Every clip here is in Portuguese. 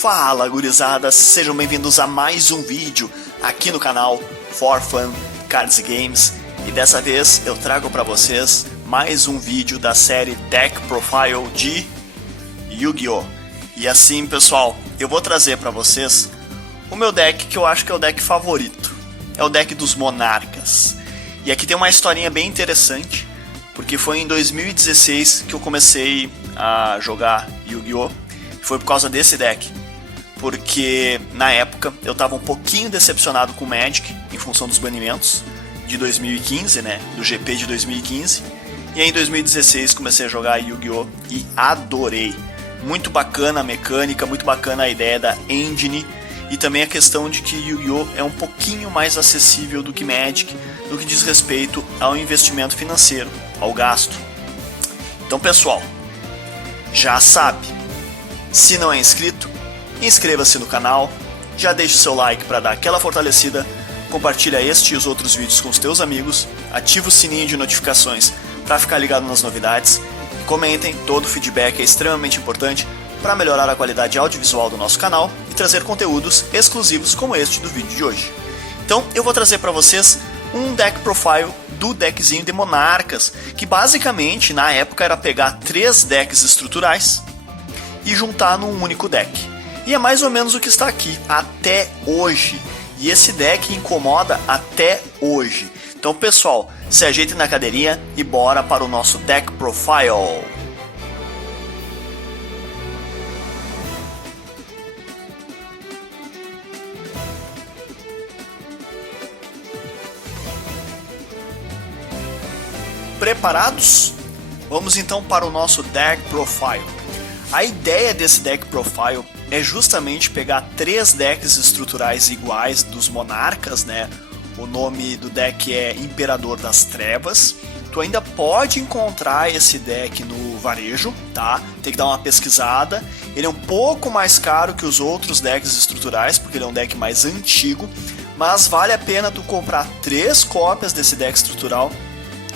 Fala gurizada, sejam bem-vindos a mais um vídeo aqui no canal For Fun Cards Games. E dessa vez eu trago para vocês mais um vídeo da série Deck Profile de Yu-Gi-Oh! E assim, pessoal, eu vou trazer para vocês o meu deck que eu acho que é o deck favorito. É o deck dos Monarcas. E aqui tem uma historinha bem interessante, porque foi em 2016 que eu comecei a jogar Yu-Gi-Oh! Foi por causa desse deck, porque na época eu estava um pouquinho decepcionado com o Magic em função dos banimentos de 2015, né, do GP de 2015, e aí em 2016 comecei a jogar Yu-Gi-Oh! E adorei. Muito bacana a mecânica, muito bacana a ideia da engine, e também a questão de que Yu-Gi-Oh! É um pouquinho mais acessível do que Magic no que diz respeito ao investimento financeiro, ao gasto. Então, pessoal, já sabe, se não é inscrito, inscreva-se no canal, já deixe o seu like para dar aquela fortalecida, compartilha este e os outros vídeos com os teus amigos, ativa o sininho de notificações para ficar ligado nas novidades, comentem, todo feedback é extremamente importante para melhorar a qualidade audiovisual do nosso canal e trazer conteúdos exclusivos como este do vídeo de hoje. Então eu vou trazer para vocês um deck profile do deckzinho de Monarcas, que basicamente na época era pegar 3 decks estruturais e juntar num único deck. E é mais ou menos o que está aqui até hoje. E esse deck incomoda até hoje. Então, pessoal, se ajeitem na cadeirinha e bora para o nosso deck profile. Preparados? Vamos então para o nosso deck profile. A ideia desse deck profile é justamente pegar 3 decks estruturais iguais dos Monarcas, né? O nome do deck é Imperador das Trevas. Tu ainda pode encontrar esse deck no varejo, tá? Tem que dar uma pesquisada. Ele é um pouco mais caro que os outros decks estruturais, porque ele é um deck mais antigo, mas vale a pena tu comprar 3 cópias desse deck estrutural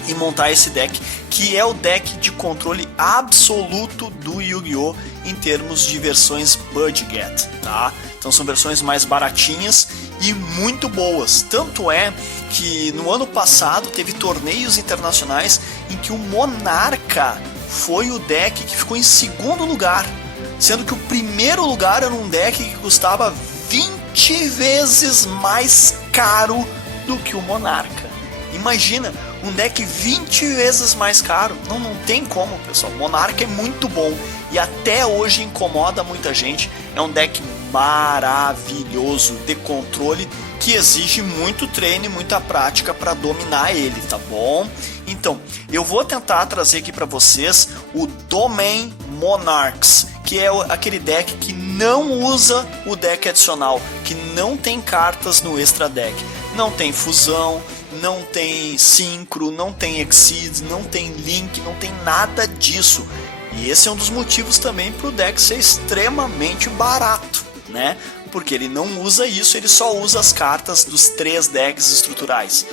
e montar esse deck, que é o deck de controle absoluto do Yu-Gi-Oh! Em termos de versões budget, tá? Então são versões mais baratinhas e muito boas. Tanto é que no ano passado teve torneios internacionais em que o Monarca foi o deck que ficou em segundo lugar, sendo que o primeiro lugar era um deck que custava 20 vezes mais caro do que o Monarca. Imagina, um deck 20 vezes mais caro. Não tem como, pessoal. Monarca é muito bom e até hoje incomoda muita gente. É um deck maravilhoso de controle que exige muito treino e muita prática para dominar ele, tá bom? Então, eu vou tentar trazer aqui para vocês o Domain Monarchs, que é aquele deck que não usa o deck adicional, que não tem cartas no extra deck. Não tem fusão, não tem Synchro, não tem Exceed, não tem Link, não tem nada disso. E esse é um dos motivos também para o deck ser extremamente barato, né? Porque ele não usa isso, ele só usa as cartas dos 3 decks estruturais.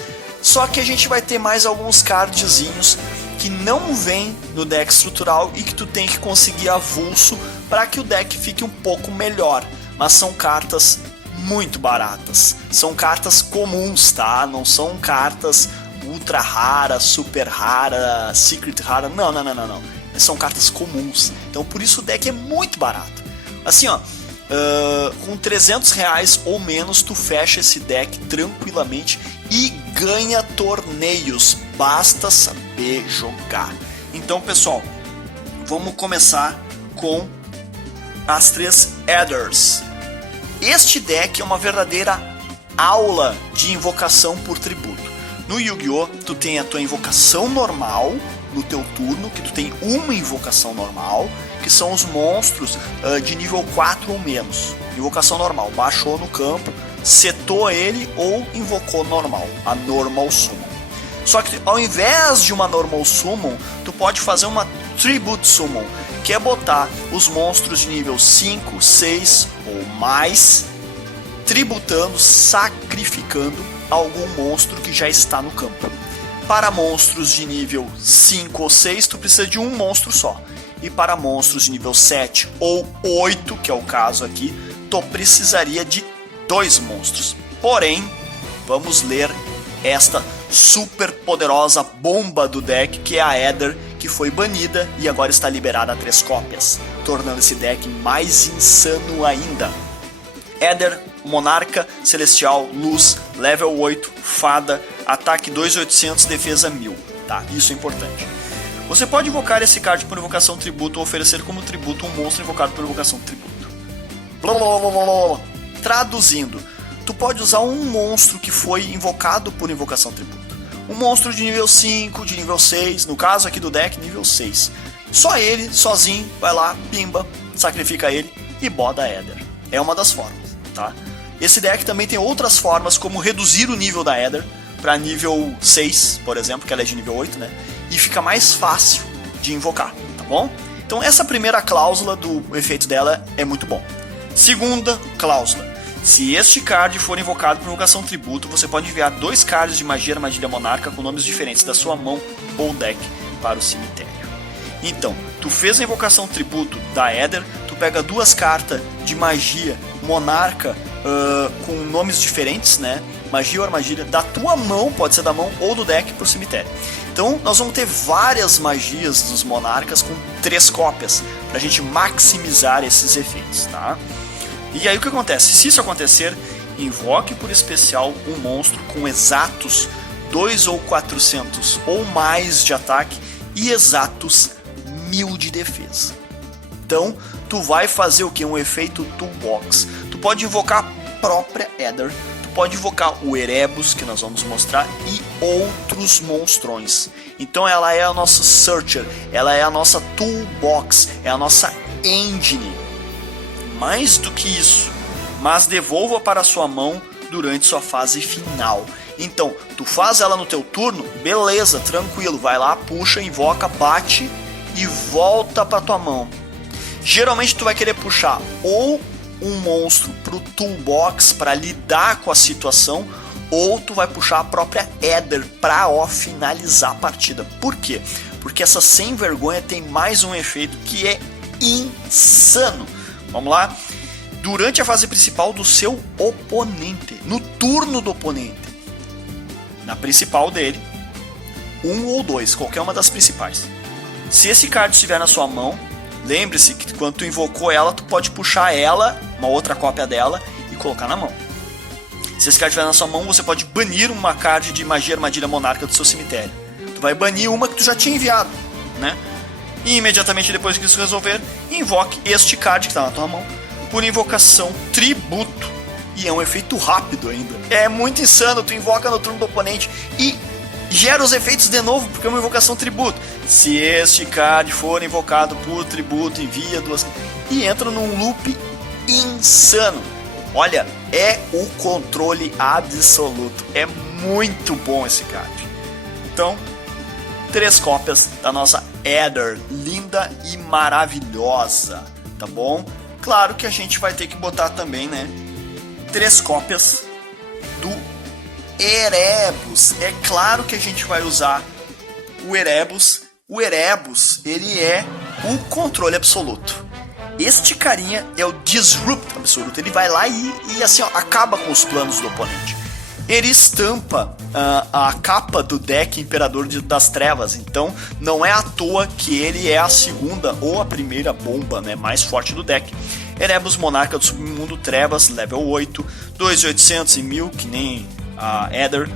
Só que a gente vai ter mais alguns cardzinhos que não vem no deck estrutural e que tu tem que conseguir avulso para que o deck fique um pouco melhor. Mas são cartas muito baratas, são cartas comuns, tá? Não são cartas ultra raras, super rara, secret rara, não. São cartas comuns, então por isso o deck é muito barato. Assim, ó, com 300 reais ou menos tu fecha esse deck tranquilamente e ganha torneios, basta saber jogar. Então, pessoal, vamos começar com as 3 Adders. Este deck é uma verdadeira aula de invocação por tributo. No Yu-Gi-Oh! Tu tem a tua invocação normal no teu turno, que tu tem uma invocação normal, que são os monstros de nível 4 ou menos. Invocação normal, baixou no campo, setou ele ou invocou normal, a Normal Summon. Só que ao invés de uma Normal Summon, tu pode fazer uma Tribute Summon, que é botar os monstros de nível 5, 6 ou mais, tributando, sacrificando algum monstro que já está no campo. Para monstros de nível 5 ou 6, tu precisa de um monstro só. e para monstros de nível 7 ou 8, que é o caso aqui, tu precisaria de 2 monstros. Porém, vamos ler esta super poderosa bomba do deck, que é a Aether, que foi banida e agora está liberada a 3 cópias, tornando esse deck mais insano ainda. Aether, Monarca, Celestial, Luz, level 8, Fada, ataque 2800, defesa 1000, tá? Isso é importante. Você pode invocar esse card por invocação tributo ou oferecer como tributo um monstro invocado por invocação tributo. Blá, blá, blá, blá, blá. Traduzindo, tu pode usar um monstro que foi invocado por invocação tributo. Um monstro de nível 5, de nível 6, no caso aqui do deck, nível 6. Só ele, sozinho, vai lá, pimba, sacrifica ele e bota a Aether. É uma das formas, tá? Esse deck também tem outras formas, como reduzir o nível da Aether para nível 6, por exemplo, que ela é de nível 8, né? E fica mais fácil de invocar, tá bom? Então essa primeira cláusula do efeito dela é muito bom. Segunda cláusula. Se este card for invocado por invocação tributo, você pode enviar 2 cards de magia armadilha monarca com nomes diferentes da sua mão ou deck para o cemitério. Então, tu fez a invocação tributo da Aether, tu pega 2 cartas de magia monarca com nomes diferentes, né? Magia ou armadilha da tua mão, pode ser da mão ou do deck, para o cemitério. Então nós vamos ter várias magias dos monarcas com 3 cópias, pra gente maximizar esses efeitos, tá? E aí o que acontece? Se isso acontecer, invoque por especial um monstro com exatos 2 ou 400 ou mais de ataque e exatos 1000 de defesa. Então tu vai fazer o que? Um efeito toolbox. Tu pode invocar a própria Aether, tu pode invocar o Erebus, que nós vamos mostrar, e outros monstrões. Então ela é a nossa Searcher, ela é a nossa Toolbox, é a nossa Engine. Mais do que isso, mas devolva para sua mão durante sua fase final. Então, tu faz ela no teu turno, beleza, tranquilo, vai lá, puxa, invoca, bate e volta para tua mão. Geralmente tu vai querer puxar ou um monstro pro toolbox para lidar com a situação, ou tu vai puxar a própria Aether para finalizar a partida. Por quê? Porque essa sem vergonha tem mais um efeito que é insano. Vamos lá? Durante a fase principal do seu oponente, no turno do oponente, na principal dele, 1 ou 2, qualquer uma das principais. Se esse card estiver na sua mão, lembre-se que quando tu invocou ela, tu pode puxar ela, uma outra cópia dela, e colocar na mão. Se esse card estiver na sua mão, você pode banir uma card de magia armadilha monarca do seu cemitério. Tu vai banir uma que tu já tinha enviado, né? E imediatamente depois que isso resolver, invoque este card que está na tua mão por invocação tributo. E é um efeito rápido ainda. É muito insano, tu invoca no turno do oponente e gera os efeitos de novo, porque é uma invocação tributo. Se este card for invocado por tributo, envia 2... E entra num loop insano. Olha, é o controle absoluto. É muito bom esse card. Então, 3 cópias da nossa Aether, linda e maravilhosa, tá bom? Claro que a gente vai ter que botar também, né, 3 cópias do Erebus. É claro que a gente vai usar o Erebus. O Erebus, ele é o controle absoluto. Este carinha é o Disrupt absoluto. Ele vai lá e assim, ó, acaba com os planos do oponente. Ele estampa a capa do deck Imperador das Trevas, então não é à toa que ele é a segunda ou a primeira bomba, né, mais forte do deck. Erebus, Monarca do Submundo Trevas, level 8, 2800 e 1000, que nem a Aether,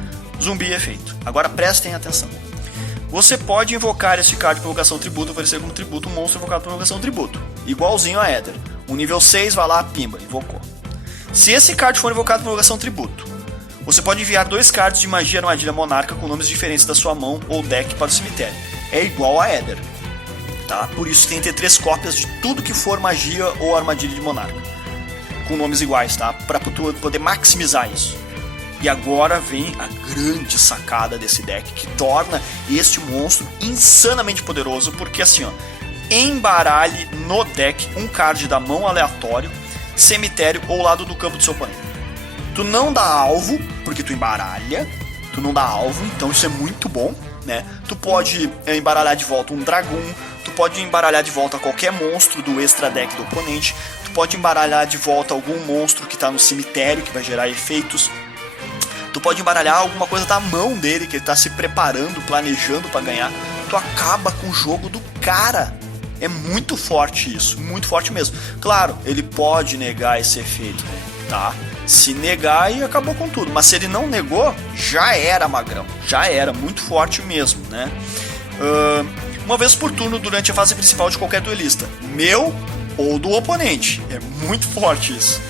zumbi efeito. Agora prestem atenção. Você pode invocar esse card por invocação tributo, oferecer como tributo um monstro invocado por invocação tributo, igualzinho a Aether. Um nível 6, vai lá, pimba, invocou. Se esse card for invocado por invocação tributo, você pode enviar 2 cards de magia armadilha monarca com nomes diferentes da sua mão ou deck para o cemitério. É igual a Aether, tá? Por isso tem que ter 3 cópias de tudo que for magia ou armadilha de monarca, com nomes iguais, tá? Para poder maximizar isso. E agora vem a grande sacada desse deck, que torna este monstro insanamente poderoso, porque assim, ó, embaralhe no deck um card da mão aleatório, cemitério ou lado do campo do seu oponente. Tu não dá alvo, porque tu embaralha, tu não dá alvo, então isso é muito bom, né? Tu pode embaralhar de volta um dragão, tu pode embaralhar de volta qualquer monstro do extra deck do oponente, tu pode embaralhar de volta algum monstro que está no cemitério, que vai gerar efeitos. Tu pode embaralhar alguma coisa da mão dele, que ele está se preparando, planejando para ganhar. Tu acaba com o jogo do cara. É muito forte isso, muito forte mesmo. Claro, ele pode negar esse efeito, tá? Se negar, aí acabou com tudo. Mas se ele não negou, já era, magrão. Já era, muito forte mesmo, né? Uma vez por turno durante a fase principal de qualquer duelista. Meu ou do oponente. É muito forte isso.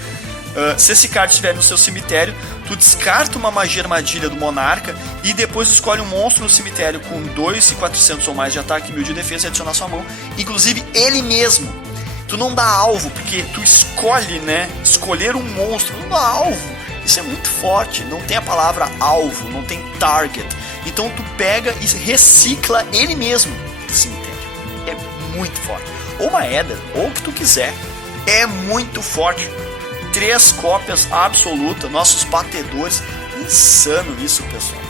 Se esse card estiver no seu cemitério, tu descarta uma magia armadilha do monarca e depois escolhe um monstro no cemitério com 2.400 ou mais de ataque e 1.000 de defesa e adiciona à sua mão, inclusive ele mesmo. Tu não dá alvo, porque tu escolhe, né? Escolher um monstro, não dá alvo. Isso é muito forte, não tem a palavra alvo, não tem target. Então tu pega e recicla ele mesmo do cemitério. É muito forte. Ou uma Éder, ou o que tu quiser. É muito forte. 3 cópias absoluta, nossos batedores. Insano isso, pessoal.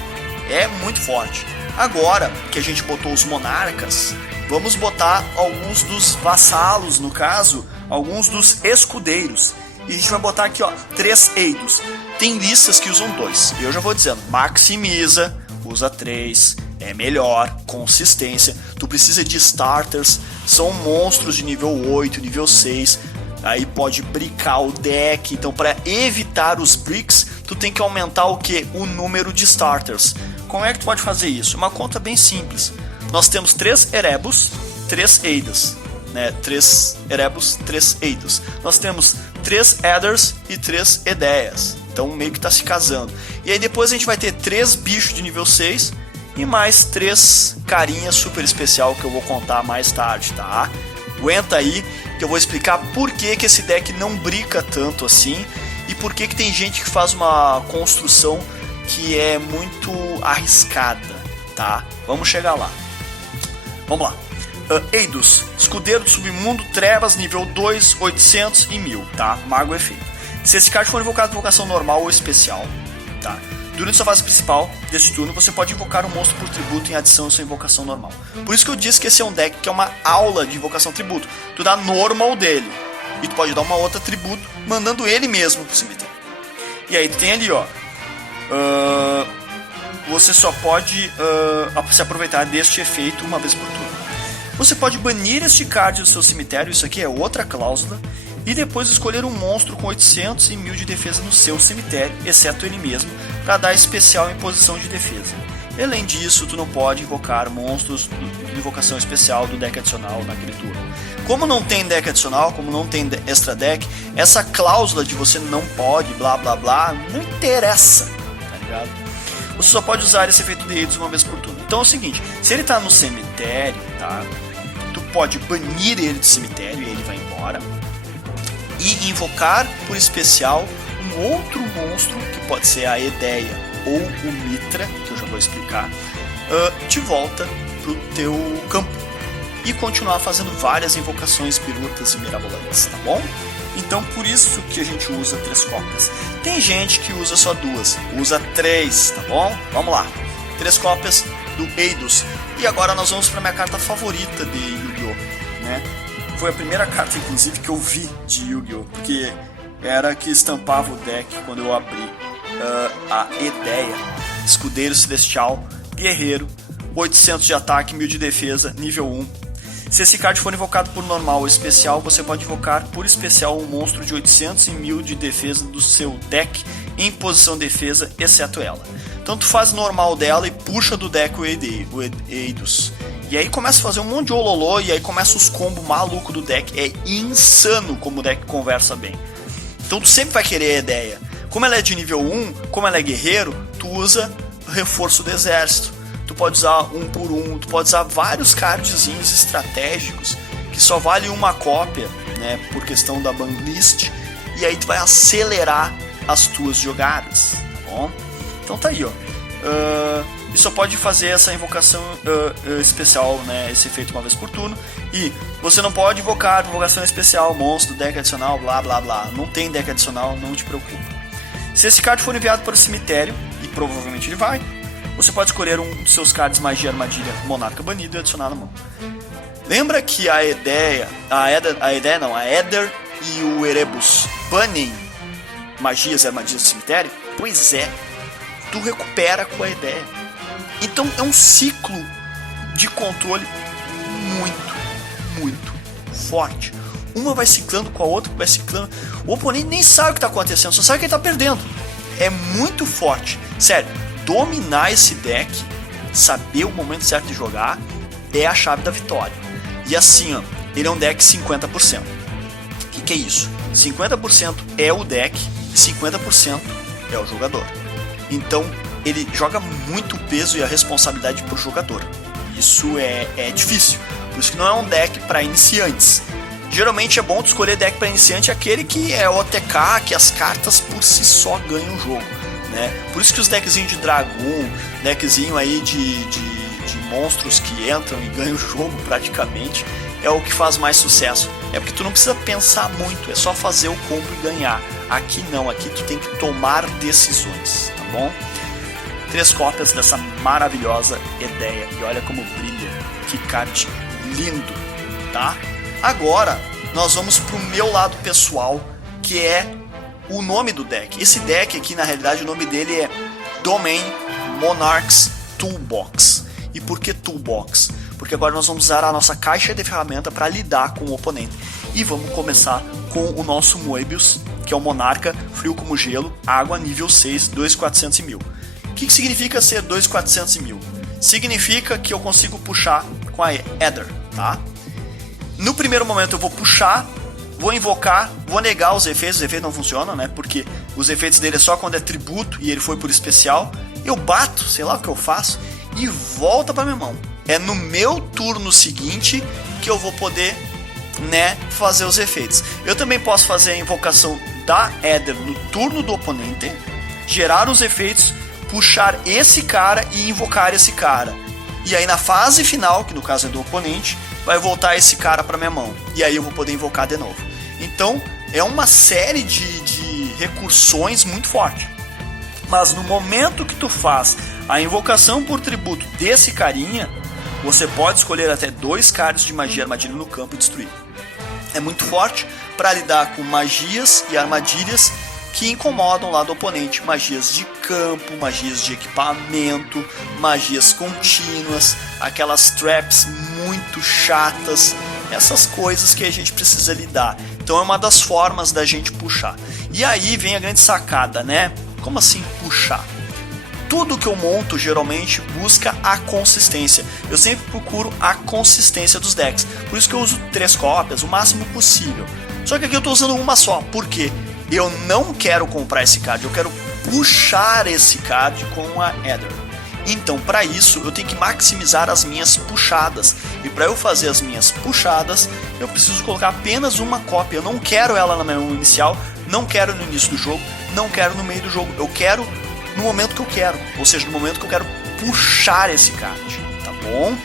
É muito forte. Agora que a gente botou os monarcas, vamos botar alguns dos vassalos, no caso, alguns dos escudeiros. E a gente vai botar aqui, ó, 3 Eidos. Tem listas que usam 2. E eu já vou dizendo, maximiza, usa 3, é melhor, consistência. Tu precisa de starters, são monstros de nível 8, nível 6. Aí pode bricar o deck. Então, para evitar os bricks, tu tem que aumentar o que? O número de starters. Como é que tu pode fazer isso? Uma conta bem simples. Nós temos 3 Erebos, 3 Eidas, né? 3 Erebos, 3 Eidos. Nós temos 3 Adders e 3 Edeias. Então meio que tá se casando. E aí depois a gente vai ter 3 bichos de nível 6 e mais 3 carinhas super especial que eu vou contar mais tarde, tá? Aguenta aí que eu vou explicar por que esse deck não brinca tanto assim e por que tem gente que faz uma construção que é muito arriscada, tá? Vamos chegar lá. Vamos lá. Eidos, escudeiro do submundo, trevas, nível 2, 800 e 1000, tá? Mago efeito. Se esse card for invocado por invocação normal ou especial, tá? Durante sua fase principal deste turno, você pode invocar um monstro por tributo em adição à sua invocação normal. Por isso que eu disse que esse é um deck que é uma aula de invocação tributo. Tu dá normal dele, e tu pode dar uma outra tributo, mandando ele mesmo pro cemitério. E aí tu tem ali, ó, você só pode se aproveitar deste efeito uma vez por turno. Você pode banir este card do seu cemitério, isso aqui é outra cláusula, e depois escolher um monstro com 800 e 1000 de defesa no seu cemitério, exceto ele mesmo, para dar especial em posição de defesa. E, além disso, tu não pode invocar monstros de invocação especial do deck adicional naquele turno. Como não tem deck adicional, como não tem extra deck, essa cláusula de você não pode, blá blá blá, não interessa, tá ligado? Você só pode usar esse efeito de Eidos uma vez por turno. Então é o seguinte, se ele tá no cemitério, tá? Tu pode banir ele do cemitério e ele vai embora. E invocar por especial um outro monstro, que pode ser a Edeia ou o Mitra, que eu já vou explicar, de volta pro teu campo. E continuar fazendo várias invocações birutas e mirabolantes, tá bom? Então por isso que a gente usa 3 cópias. Tem gente que usa só 2, usa 3, tá bom? Vamos lá, 3 cópias do Eidos. E agora nós vamos para minha carta favorita de Yu-Gi-Oh! Né? Foi a primeira carta, inclusive, que eu vi de Yu-Gi-Oh! Porque era que estampava o deck quando eu abri. A Edeia, escudeiro celestial, guerreiro, 800 de ataque, 1000 de defesa, nível 1. Se esse card for invocado por normal ou especial, você pode invocar por especial um monstro de 800 e 1000 de defesa do seu deck em posição de defesa, exceto ela. Então tu faz normal dela e puxa do deck o Eidos. E aí começa a fazer um monte de ololô e aí começa os combos malucos do deck. É insano como o deck conversa bem. Então tu sempre vai querer a ideia. Como ela é de nível 1, como ela é guerreiro, tu usa reforço do exército. Tu pode usar 1 por 1, tu pode usar vários cardzinhos estratégicos que só vale uma cópia, né, por questão da banlist, e aí tu vai acelerar as tuas jogadas, tá bom? Então tá aí, ó. E só pode fazer essa invocação especial, né, esse efeito uma vez por turno. E você não pode invocar invocação especial, monstro, deck adicional, blá blá blá. Não tem deck adicional, não te preocupa. Se esse card for enviado para o cemitério, e provavelmente ele vai, você pode escolher um dos seus cards magia, armadilha, monarca banido e adicionar na mão. Lembra que a Eder e o Erebus banem magias e armadilhas do cemitério? Pois é, tu recupera com a ideia. Então é um ciclo de controle muito forte. Uma vai ciclando com a outra, vai ciclando. O oponente nem sabe o que está acontecendo, só sabe que ele está perdendo. É muito forte. Sério, dominar esse deck, saber o momento certo de jogar, é a chave da vitória. E assim, ó, ele é um deck 50%. O que é isso? 50% é o deck e 50% é o jogador. Então, ele joga muito peso e a responsabilidade pro jogador. Isso é difícil. Por isso que não é um deck para iniciantes. Geralmente é bom tu escolher deck para iniciante aquele que é OTK, que as cartas por si só ganham o jogo, né? Por isso que os deckzinhos de dragão, deckzinho aí de monstros que entram e ganham o jogo praticamente, é o que faz mais sucesso. É porque tu não precisa pensar muito, é só fazer o combo e ganhar. Aqui não, aqui tu tem que tomar decisões, tá bom? 3 cópias dessa maravilhosa ideia. E olha como brilha, que card lindo, tá? Agora, nós vamos pro meu lado pessoal, que é o nome do deck. Esse deck aqui, na realidade, o nome dele é Domain Monarchs Toolbox. E por que Toolbox? Porque agora nós vamos usar a nossa caixa de ferramenta para lidar com o oponente. E vamos começar com o nosso Moebius, que é o Monarca Frio como Gelo, Água, nível 6, 2.400 e 1000. O que significa ser 2.400 e 1000? Significa que eu consigo puxar com a Eder, tá? No primeiro momento eu vou puxar, vou invocar, vou negar os efeitos não funcionam, né? Porque os efeitos dele é só quando é tributo e ele foi por especial. Eu bato, sei lá o que eu faço, e volta para minha mão. É no meu turno seguinte que eu vou poder, né, fazer os efeitos. Eu também posso fazer a invocação da Eder no turno do oponente, gerar os efeitos, puxar esse cara e invocar esse cara. E aí na fase final, que no caso é do oponente, vai voltar esse cara para minha mão. E aí eu vou poder invocar de novo. Então é uma série de recursões muito forte. Mas no momento que tu faz a invocação por tributo desse carinha, você pode escolher até 2 cards de magia armadilha no campo e destruir. É muito forte para lidar com magias e armadilhas que incomodam lá do oponente. Magias de campo, magias de equipamento, magias contínuas, aquelas traps muito chatas, essas coisas que a gente precisa lidar. Então é uma das formas da gente puxar. E aí vem a grande sacada, né? Como assim puxar? Tudo que eu monto geralmente busca a consistência. Eu sempre procuro a consistência dos decks. Por isso que eu uso 3 cópias, o máximo possível. Só que aqui eu estou usando uma só. Por quê? Eu não quero comprar esse card, eu quero puxar esse card com a Eder. Então, para isso, eu tenho que maximizar as minhas puxadas. E para eu fazer as minhas puxadas, eu preciso colocar apenas uma cópia. Eu não quero ela na minha mão inicial, não quero no início do jogo, não quero no meio do jogo. Eu quero no momento que eu quero, ou seja, no momento que eu quero puxar esse card, tá bom?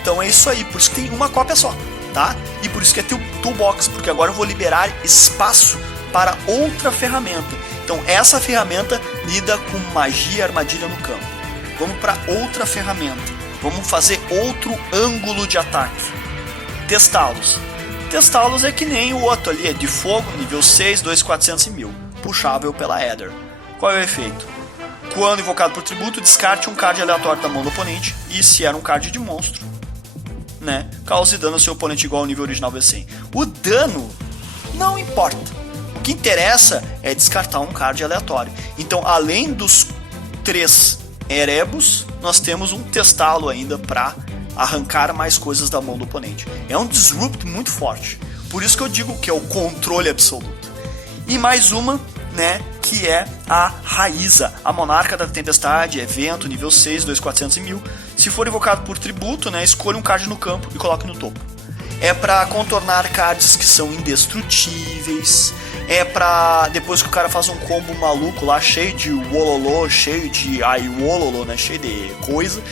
Então é isso aí, por isso que tem uma cópia só, tá? E por isso que é Toolbox, porque agora eu vou liberar espaço para outra ferramenta. Então essa ferramenta lida com magia e armadilha no campo. Vamos para outra ferramenta. Vamos fazer outro ângulo de ataque. Testá-los. Testá-los é que nem o outro ali, é de fogo, nível 6, 2.400 e 1000. Puxável pela Eder. Qual é o efeito? Quando invocado por tributo, descarte um card aleatório da mão do oponente. E se era um card de monstro, né, cause dano ao seu oponente igual ao nível original V100. O dano não importa. O que interessa é descartar um card aleatório. Então, além dos 3 Erebus, nós temos um Testá-lo ainda para arrancar mais coisas da mão do oponente. É um disrupt muito forte. Por isso que eu digo que é o controle absoluto. E mais uma, né, que é a Raíza, a Monarca da Tempestade, evento, nível 6, 2.400 e 1000. Se for invocado por tributo, né, escolha um card no campo e coloque no topo. É para contornar cards que são indestrutíveis. É pra depois que o cara faz um combo maluco lá, cheio de wololô, cheio de aiwololo, né, cheio de coisa.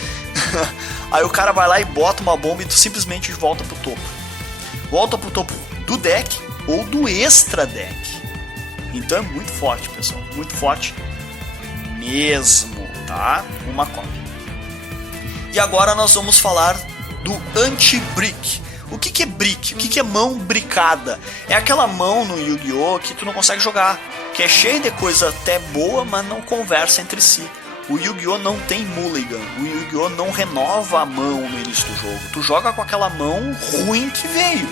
Aí o cara vai lá e bota uma bomba e tu simplesmente volta pro topo. Volta pro topo do deck ou do extra deck. Então é muito forte, pessoal, muito forte mesmo, tá? Uma cópia. E agora nós vamos falar do anti-brick. O que é brick? O que é mão bricada? É aquela mão no Yu-Gi-Oh! Que tu não consegue jogar, que é cheia de coisa até boa, mas não conversa entre si. O Yu-Gi-Oh! Não tem mulligan, o Yu-Gi-Oh! Não renova a mão no início do jogo. Tu joga com aquela mão ruim que veio.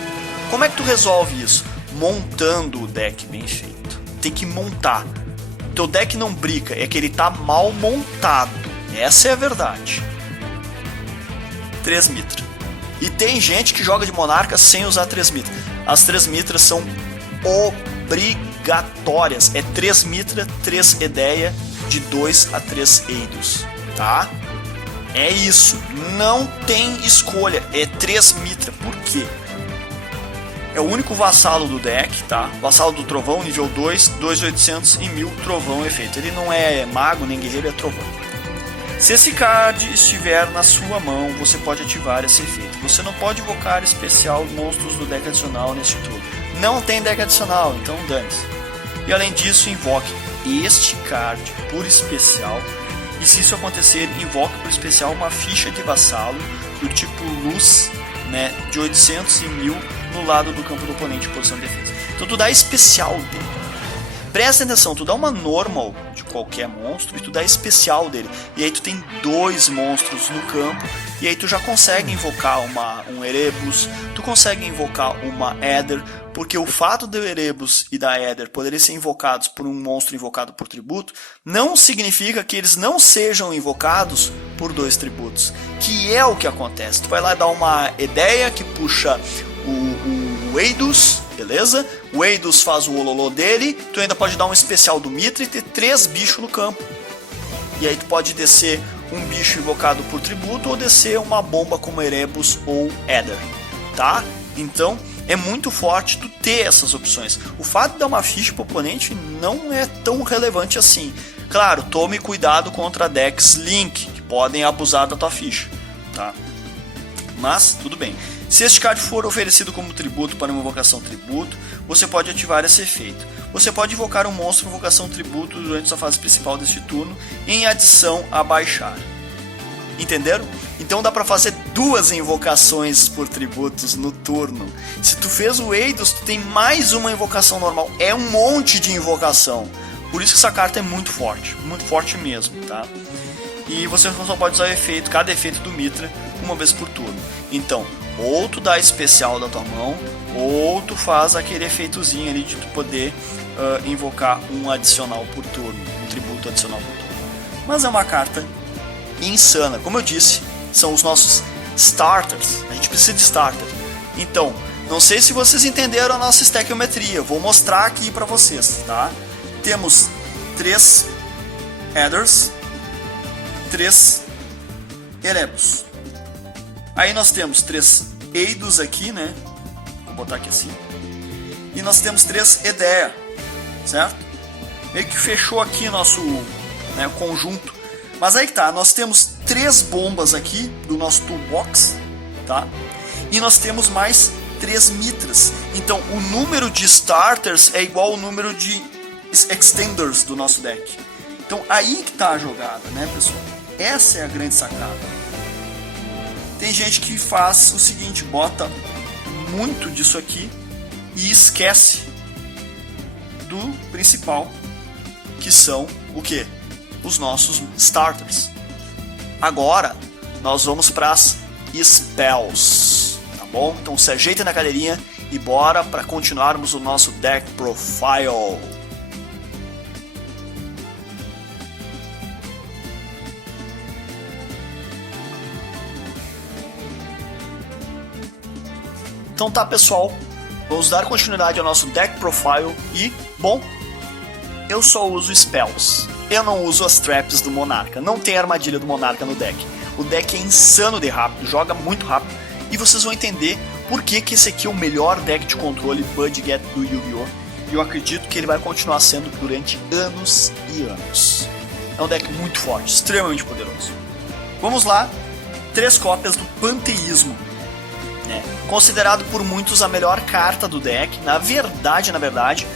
Como é que tu resolve isso? Montando o deck bem feito. Tem que montar. Teu deck não brica, é que ele tá mal montado. Essa é a verdade. 3 Mitra. E tem gente que joga de Monarca sem usar 3 Mitra. As 3 Mitras são obrigatórias. É 3 Mitra, 3 Edeia, de 2 a 3 Eidos. Tá? É isso. Não tem escolha. É 3 Mitra. Por quê? É o único vassalo do deck, tá? Vassalo do Trovão, nível 2, 2.800 e 1000 Trovão efeito. Ele não é mago nem guerreiro, é Trovão. Se esse card estiver na sua mão, você pode ativar esse efeito. Você não pode invocar especial monstros do deck adicional neste turno. Não tem deck adicional, então dane-se. E além disso, invoque este card por especial. E se isso acontecer, invoque por especial uma ficha de vassalo do tipo luz, né, de 800 e 1000 no lado do campo do oponente em posição de defesa. Então tu dá especial dele. Presta atenção, tu dá uma normal de qualquer monstro e tu dá especial dele. E aí tu tem 2 monstros no campo. E aí tu já consegue invocar um Erebus. Tu consegue invocar uma Aether. Porque o fato do Erebus e da Aether poderem ser invocados por um monstro invocado por tributo não significa que eles não sejam invocados por 2 tributos. Que é o que acontece. Tu vai lá dar uma Edeia que puxa o Eidos, beleza? O Eidos faz o Ololô dele, tu ainda pode dar um especial do Mitra e ter 3 bichos no campo. E aí tu pode descer um bicho invocado por tributo ou descer uma bomba como Erebus ou Aether, tá? Então é muito forte tu ter essas opções. O fato de dar uma ficha pro oponente não é tão relevante assim. Claro, tome cuidado contra decks Link, que podem abusar da tua ficha, tá? Mas tudo bem. Se este card for oferecido como tributo para uma invocação tributo, você pode ativar esse efeito. Você pode invocar um monstro invocação tributo durante sua fase principal deste turno, em adição a baixar. Entenderam? Então dá para fazer 2 invocações por tributos no turno. Se tu fez o Eidos, tu tem mais uma invocação normal. É um monte de invocação. Por isso que essa carta é muito forte mesmo, tá? E você só pode usar o efeito, cada efeito do Mitra, uma vez por turno. Então, ou tu dá especial da tua mão, ou tu faz aquele efeitozinho ali de tu poder invocar um adicional por turno, um tributo adicional por turno. Mas é uma carta insana. Como eu disse, são os nossos starters. A gente precisa de starter. Então, não sei se vocês entenderam a nossa estaquiometria. Vou mostrar aqui para vocês, tá? Temos 3 Aethers, 3 Erebus. Aí nós temos 3 Eidos aqui, né? Vou botar aqui assim. E nós temos 3 Edeia, certo? Meio que fechou aqui nosso, né, conjunto. Mas aí que tá, nós temos 3 bombas aqui do nosso toolbox, tá? E nós temos mais 3 mitras. Então o número de starters é igual ao número de extenders do nosso deck. Então aí que tá a jogada, né, pessoal? Essa é a grande sacada. Tem gente que faz o seguinte, bota muito disso aqui e esquece do principal, que são o quê? Os nossos starters. Agora nós vamos para as spells, tá bom? Então se ajeita na cadeirinha e bora para continuarmos o nosso deck profile. Então tá, pessoal, vamos dar continuidade ao nosso deck profile e, bom, eu só uso spells. Eu não uso as traps do Monarca, não tem armadilha do Monarca no deck. O deck é insano de rápido, joga muito rápido e vocês vão entender por que esse aqui é o melhor deck de controle Budget Get do Yu-Gi-Oh! E eu acredito que ele vai continuar sendo durante anos e anos. É um deck muito forte, extremamente poderoso. Vamos lá, 3 cópias do Panteísmo. Considerado por muitos a melhor carta do deck. Na verdade,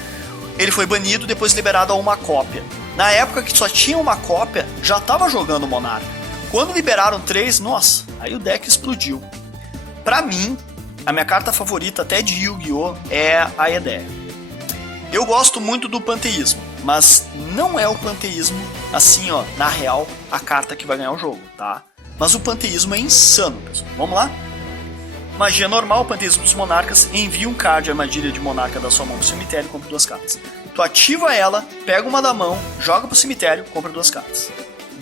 ele foi banido depois liberado a uma cópia. Na época que só tinha uma cópia, já estava jogando Monarca. Quando liberaram 3, nossa, aí o deck explodiu. Pra mim, a minha carta favorita até de Yu-Gi-Oh! É a Edea. Eu gosto muito do Panteísmo, mas não é o Panteísmo, assim ó, na real, a carta que vai ganhar o jogo, tá? Mas o Panteísmo é insano, pessoal. Vamos lá? Magia normal, Panteísmo dos Monarcas, envia um card armadilha de monarca da sua mão pro cemitério e compra 2 cartas. Tu ativa ela, pega uma da mão, joga pro cemitério e compra 2 cartas.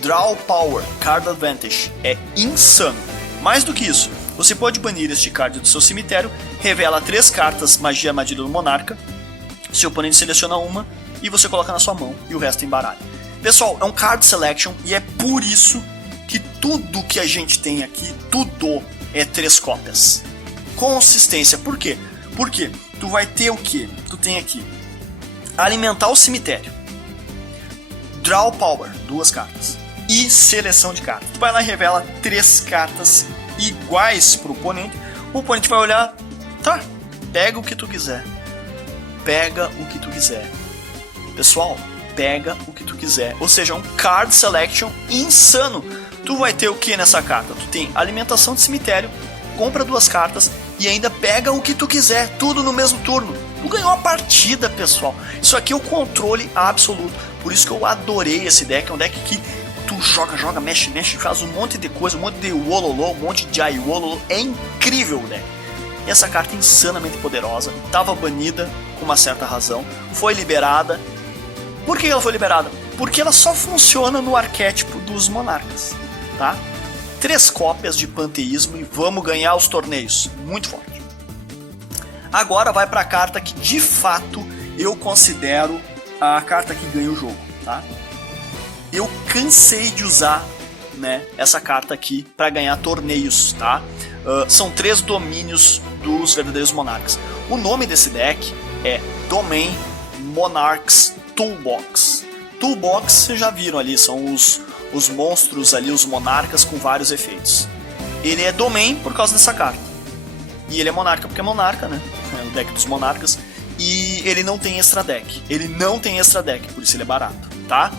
Draw Power, Card Advantage, é insano. Mais do que isso, você pode banir este card do seu cemitério, revela 3 cartas magia armadilha do monarca, seu oponente seleciona uma e você coloca na sua mão e o resto embaralha. Pessoal, é um card selection e é por isso que tudo que a gente tem aqui, tudo é 3 cópias. Consistência, por quê? Porque tu vai ter o que? Tu tem aqui alimentar o cemitério, Draw Power, 2 cartas, e seleção de cartas. Tu vai lá e revela 3 cartas iguais pro oponente. O oponente vai olhar, tá, pega o que tu quiser. Pega o que tu quiser. Pessoal, pega o que tu quiser. Ou seja, um card selection insano. Tu vai ter o que nessa carta? Tu tem alimentação de cemitério, compra 2 cartas e ainda pega o que tu quiser, tudo no mesmo turno. Tu ganhou a partida, pessoal. Isso aqui é o controle absoluto. Por isso que eu adorei esse deck. É um deck que tu joga, mexe, faz um monte de coisa, um monte de wololo, um monte de aiololo. É incrível o deck. E essa carta é insanamente poderosa. Tava banida com uma certa razão. Foi liberada. Por que ela foi liberada? Porque ela só funciona no arquétipo dos monarcas. Tá? 3 cópias de Panteísmo e vamos ganhar os torneios. Muito forte. Agora vai para a carta que de fato eu considero a carta que ganha o jogo. Tá? Eu cansei de usar, né, essa carta aqui para ganhar torneios. Tá? São 3 domínios dos verdadeiros monarcas. O nome desse deck é Domain Monarchs Toolbox. Toolbox, vocês já viram ali, são os monstros ali, os monarcas com vários efeitos. Ele é Domain por causa dessa carta. E ele é monarca porque é monarca, né? É o deck dos monarcas. E ele não tem extra deck. Por isso ele é barato, tá?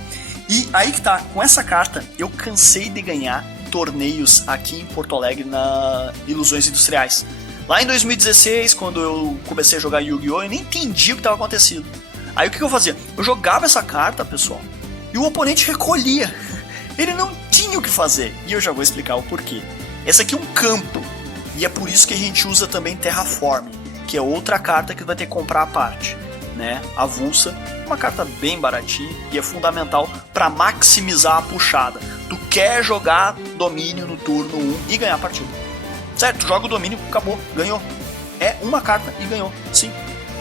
E aí que tá, com essa carta eu cansei de ganhar torneios aqui em Porto Alegre na Ilusões Industriais. Lá em 2016, quando eu comecei a jogar Yu-Gi-Oh! Eu nem entendi o que estava acontecendo. Aí o que eu fazia? Eu jogava essa carta, pessoal, e o oponente recolhia. Ele não tinha o que fazer. E eu já vou explicar o porquê. Esse aqui é um campo. E é por isso que a gente usa também Terraform, que é outra carta que vai ter que comprar à parte, né? Avulsa, uma carta bem baratinha e é fundamental para maximizar a puxada. Tu quer jogar domínio no turno 1 e ganhar a partida. Certo? Tu joga o domínio, acabou, ganhou. É uma carta e ganhou, sim.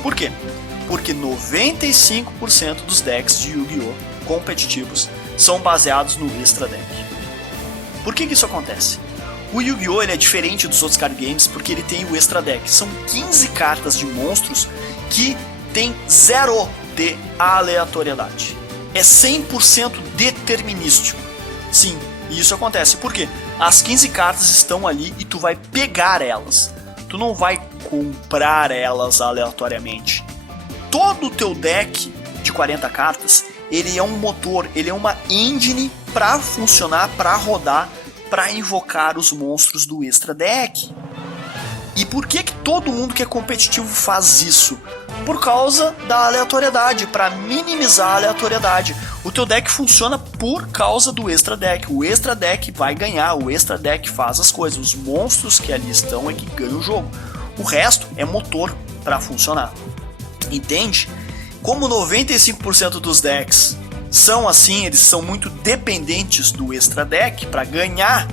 Por quê? Porque 95% dos decks de Yu-Gi-Oh! Competitivos são baseados no extra deck. Por que isso acontece? O Yu-Gi-Oh! Ele é diferente dos outros card games porque ele tem o extra deck. São 15 cartas de monstros que tem 0 de aleatoriedade. É 100% determinístico. Sim, e isso acontece. Por quê? As 15 cartas estão ali e tu vai pegar elas. Tu não vai comprar elas aleatoriamente. Todo o teu deck de 40 cartas, ele é um motor, ele é uma engine para funcionar, para rodar, para invocar os monstros do extra deck. E por que todo mundo que é competitivo faz isso? Por causa da aleatoriedade, para minimizar a aleatoriedade. O teu deck funciona por causa do extra deck. O extra deck vai ganhar, o extra deck faz as coisas. Os monstros que ali estão é que ganham o jogo. O resto é motor para funcionar. Entende? Como 95% dos decks são assim, eles são muito dependentes do extra deck para ganhar,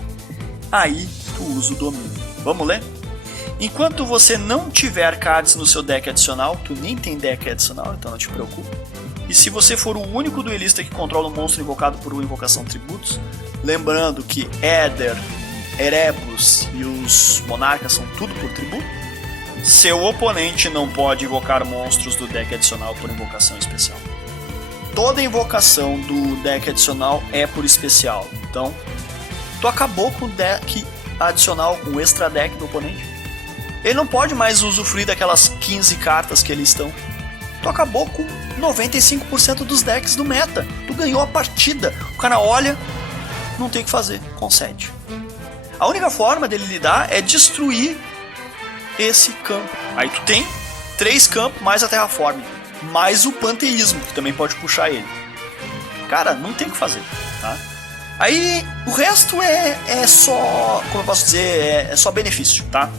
aí tu usa o domínio. Vamos ler? Enquanto você não tiver cards no seu deck adicional, tu nem tem deck adicional, então não te preocupe. E se você for o único duelista que controla um monstro invocado por uma invocação tributos, lembrando que Éder, Erebus e os monarcas são tudo por tributo, seu oponente não pode invocar monstros do deck adicional por invocação especial. Toda invocação do deck adicional é por especial. Então, tu acabou com o deck adicional, com o extra deck do oponente. Ele não pode mais usufruir daquelas 15 cartas que eles estão. Tu acabou com 95% dos decks do meta. Tu ganhou a partida. O cara olha, não tem o que fazer, concede. A única forma dele lidar é destruir esse campo. Aí tu tem 3 campos mais a terraforming, mais o panteísmo, que também pode puxar ele. Cara, não tem o que fazer, tá? Aí o resto é só, como eu posso dizer, é só benefício, tá?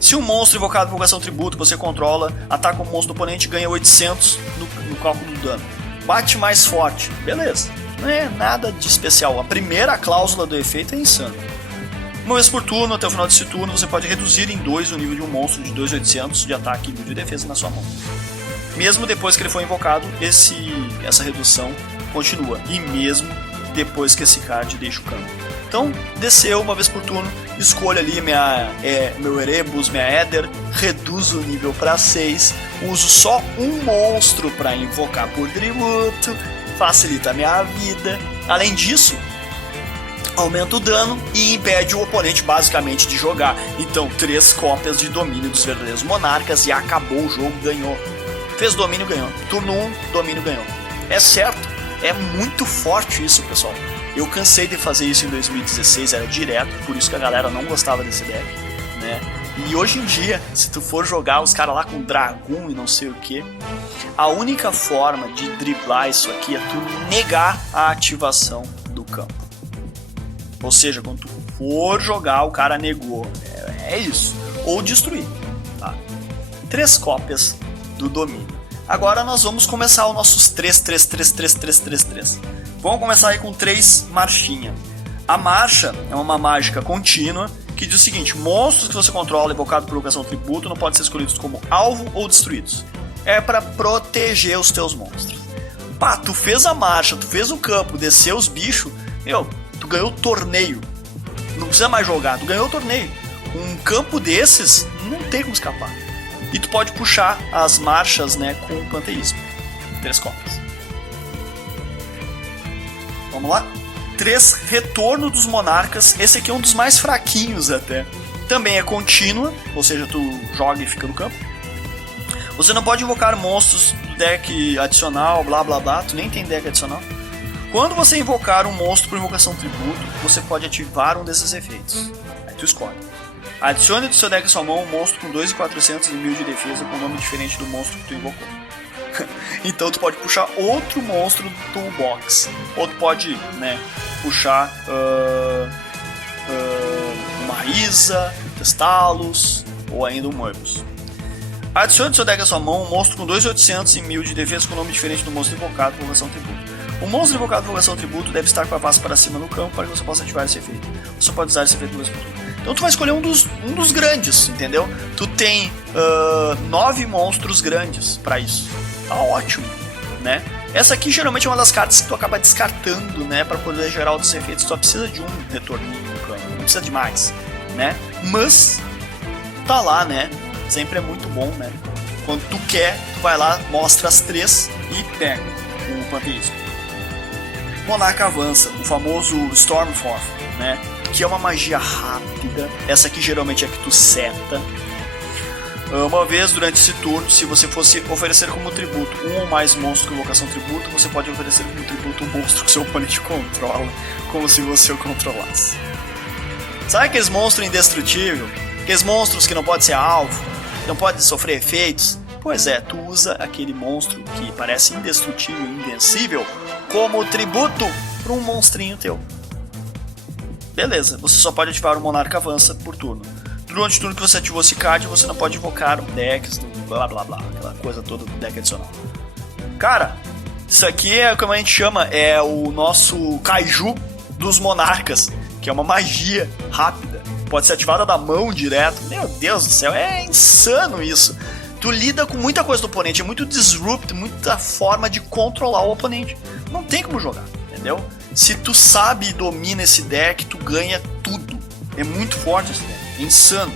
Se um monstro invocado por invocação tributo você controla, ataca o monstro do oponente, ganha 800 no cálculo do dano. Bate mais forte, beleza. Não é nada de especial. A primeira cláusula do efeito é insano. Uma vez por turno, até o final desse turno, você pode reduzir em 2 o nível de um monstro de 2.800 de ataque e 1.000 de defesa na sua mão. Mesmo depois que ele for invocado, essa redução continua. E mesmo depois que esse card deixa o campo. Então, desceu uma vez por turno, escolho ali meu Erebus, minha Éder, reduzo o nível para 6, uso só um monstro para invocar por tributo, facilita a minha vida. Além disso, aumenta o dano e impede o oponente basicamente de jogar. Então, 3 cópias de domínio dos verdadeiros monarcas e acabou o jogo, ganhou. Fez domínio, ganhou. Turno 1, domínio, ganhou. É certo, é muito forte isso, pessoal. Eu cansei de fazer isso em 2016, era direto, por isso que a galera não gostava desse deck, né? E hoje em dia, se tu for jogar os caras lá com Dragon e não sei o que, a única forma de driblar isso aqui é tu negar a ativação do campo. Ou seja, quando tu for jogar, o cara negou. É isso. Ou destruir. Tá? 3 cópias do domínio. Agora nós vamos começar os nossos 3. Vamos começar aí com 3 marchinha. A marcha é uma mágica contínua que diz o seguinte: monstros que você controla evocado por invocação tributo não podem ser escolhidos como alvo ou destruídos. É para proteger os teus monstros. Pá, tu fez a marcha, tu fez o campo, desceu os bichos, tu ganhou o torneio. Não precisa mais jogar, tu ganhou o torneio. Um campo desses não tem como escapar. E tu pode puxar as marchas, né, com o panteísmo. 3 cópias. Vamos lá? 3, retorno dos monarcas. Esse aqui é um dos mais fraquinhos até. Também é contínua, ou seja, tu joga e fica no campo. Você não pode invocar monstros do deck adicional, blá blá blá. Tu nem tem deck adicional. Quando você invocar um monstro por invocação tributo, você pode ativar um desses efeitos. Aí tu escolhe. Adicione do seu deck à sua mão um monstro com 2.400 e 1.000 de defesa com um nome diferente do monstro que tu invocou. Então tu pode puxar outro monstro do toolbox. Ou tu pode, né, puxar uma Isa, Testalos ou ainda um Moebius. Adicione do seu deck à sua mão um monstro com 2.800 e 1.000 de defesa com um nome diferente do monstro invocado por invocação tributo. O monstro invocado por invocação tributo deve estar com a face para cima no campo para que você possa ativar esse efeito. Você pode usar esse efeito no mesmo turno. Então tu vai escolher um dos grandes, entendeu? Tu tem 9 monstros grandes para isso. Tá ótimo, né? Essa aqui geralmente é uma das cartas que tu acaba descartando, né? Para poder gerar outros efeitos. Tu só precisa de um retorninho no campo, não precisa de mais, né? Mas tá lá, né? Sempre é muito bom, né? Quando tu quer, tu vai lá, mostra as 3 e pega o panteísmo. Monarca avança, o famoso Stormforth, né? Que é uma magia rápida. Essa aqui geralmente é que tu seta. Uma vez durante esse turno, se você fosse oferecer como tributo um ou mais monstros com invocação tributo, você pode oferecer como tributo um monstro que seu oponente controla, como se você o controlasse. Sabe aqueles monstros indestrutíveis? Aqueles monstros que não podem ser alvo, que não podem sofrer efeitos? Pois é, tu usa aquele monstro que parece indestrutível e invencível como tributo para um monstrinho teu. Beleza, você só pode ativar o Monarca Avança por turno. Durante o turno que você ativou esse card, você não pode invocar decks do blá blá blá, aquela coisa toda do deck adicional. Cara, isso aqui é como a gente chama, é o nosso Kaiju dos Monarcas, que é uma magia rápida. Pode ser ativada da mão direto. Meu Deus do céu, é insano isso. Tu lida com muita coisa do oponente, é muito disrupt, muita forma de controlar o oponente. Não tem como jogar, entendeu? Se tu sabe e domina esse deck, tu ganha tudo. É muito forte esse deck, é insano.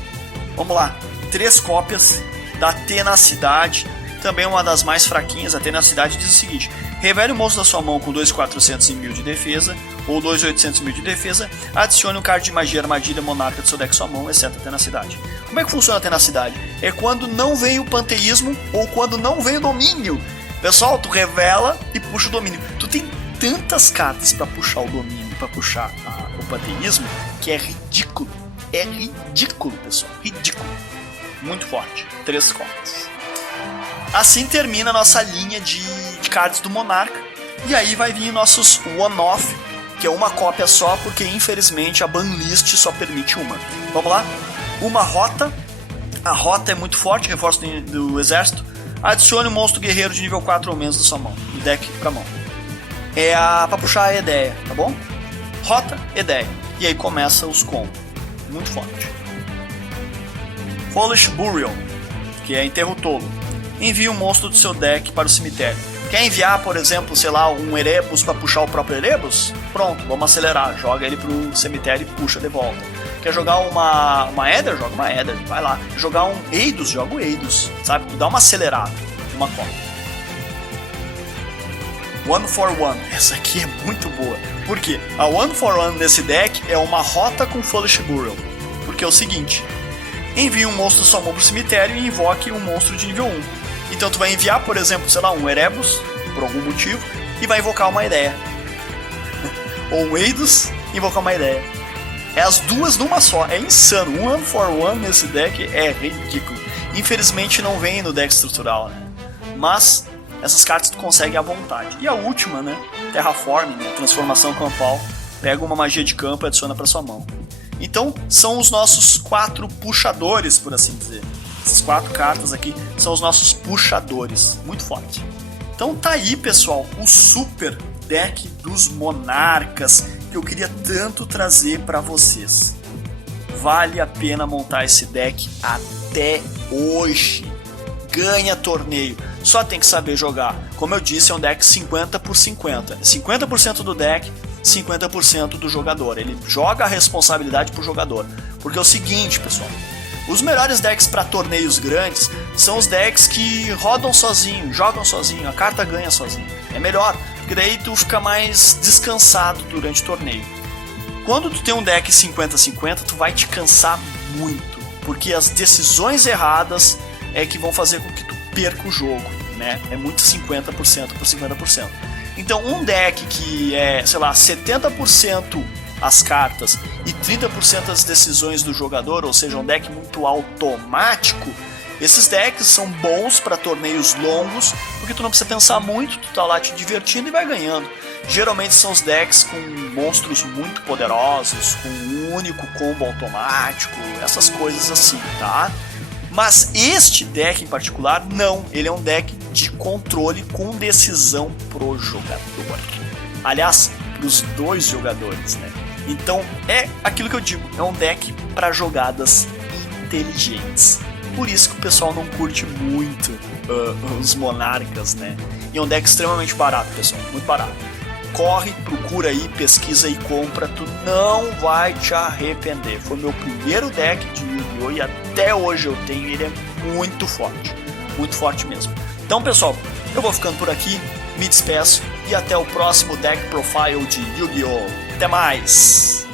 Vamos lá, 3 cópias da Tenacidade, também uma das mais fraquinhas. A Tenacidade diz o seguinte: revele o monstro da sua mão com 2.400 e 1.000 de defesa, ou 2.800 e 1.000 de defesa, adicione um card de magia armadilha monarca do seu deck à sua mão, exceto a Tenacidade. Como é que funciona a Tenacidade? É quando não vem o panteísmo ou quando não vem o domínio. Pessoal, tu revela e puxa o domínio. Tu tem tantas cartas para puxar o domínio e para puxar o panteísmo, que é ridículo. É ridículo, pessoal. Ridículo. Muito forte. 3 copas. Assim termina a nossa linha de cards do Monarca. E aí vai vir nossos one-off, que é uma cópia só, porque infelizmente a banlist só permite uma. Vamos lá? Uma rota. A rota é muito forte, reforço do exército. Adicione um monstro guerreiro de nível 4 ou menos da sua mão. Do deck pra mão. É pra puxar a ideia, tá bom? Rota, ideia. E aí começa os combos. Muito forte. Foolish Burial, que é enterro tolo. Envie um monstro do seu deck para o cemitério. Quer enviar, por exemplo, sei lá, um Erebus para puxar o próprio Erebus? Pronto, vamos acelerar. Joga ele pro cemitério e puxa de volta. Quer jogar uma Eder? Joga uma Eder, vai lá. Jogar um Eidos? Joga o Eidos, sabe? Dá uma acelerada, uma cópia. One for One, essa aqui é muito boa. Por quê? A One for One desse deck é uma rota com Foolish Burial. Porque é o seguinte: envie um monstro da sua mão pro cemitério e invoque um monstro de nível 1. Então tu vai enviar, por exemplo, sei lá, um Erebus, por algum motivo, e vai invocar uma ideia. Ou um Eidos e invocar uma ideia. É as duas numa só, é insano. Um One for One nesse deck é ridículo. Infelizmente não vem no deck estrutural, né? Mas essas cartas tu consegue à vontade. E a última, né? Terraforming, né? Transformação campal. Pega uma magia de campo e adiciona para sua mão. Então são os nossos 4 puxadores, por assim dizer. Essas 4 cartas aqui são os nossos puxadores. Muito forte. Então tá aí, pessoal, o super deck dos Monarcas que eu queria tanto trazer para vocês. Vale a pena montar esse deck até hoje. Ganha torneio. Só tem que saber jogar. Como eu disse, é um deck 50 por 50. 50% do deck, 50% do jogador. Ele joga a responsabilidade pro jogador. Porque é o seguinte, pessoal. Os melhores decks para torneios grandes são os decks que rodam sozinho, jogam sozinho, a carta ganha sozinho. É melhor, porque daí tu fica mais descansado durante o torneio. Quando tu tem um deck 50-50, tu vai te cansar muito, porque as decisões erradas é que vão fazer com que tu perca o jogo, né? É muito 50% por 50%. Então um deck que é, sei lá, 70% as cartas e 30% as decisões do jogador, ou seja, um deck muito automático, esses decks são bons para torneios longos, porque tu não precisa pensar muito, tu tá lá te divertindo e vai ganhando. Geralmente são os decks com monstros muito poderosos, com um único combo automático, essas coisas assim, tá? Mas este deck em particular, não, ele é um deck de controle com decisão pro jogador. Aliás, pros 2 jogadores, né? Então é aquilo que eu digo, é um deck para jogadas inteligentes. Por isso que o pessoal não curte muito os Monarcas, né? E é um deck extremamente barato, pessoal, muito barato. Corre, procura aí, pesquisa e compra, tu não vai te arrepender. Foi meu primeiro deck de Yu-Gi-Oh! E até hoje eu tenho, ele é muito forte mesmo. Então, pessoal, eu vou ficando por aqui, me despeço e até o próximo Deck Profile de Yu-Gi-Oh! Até mais!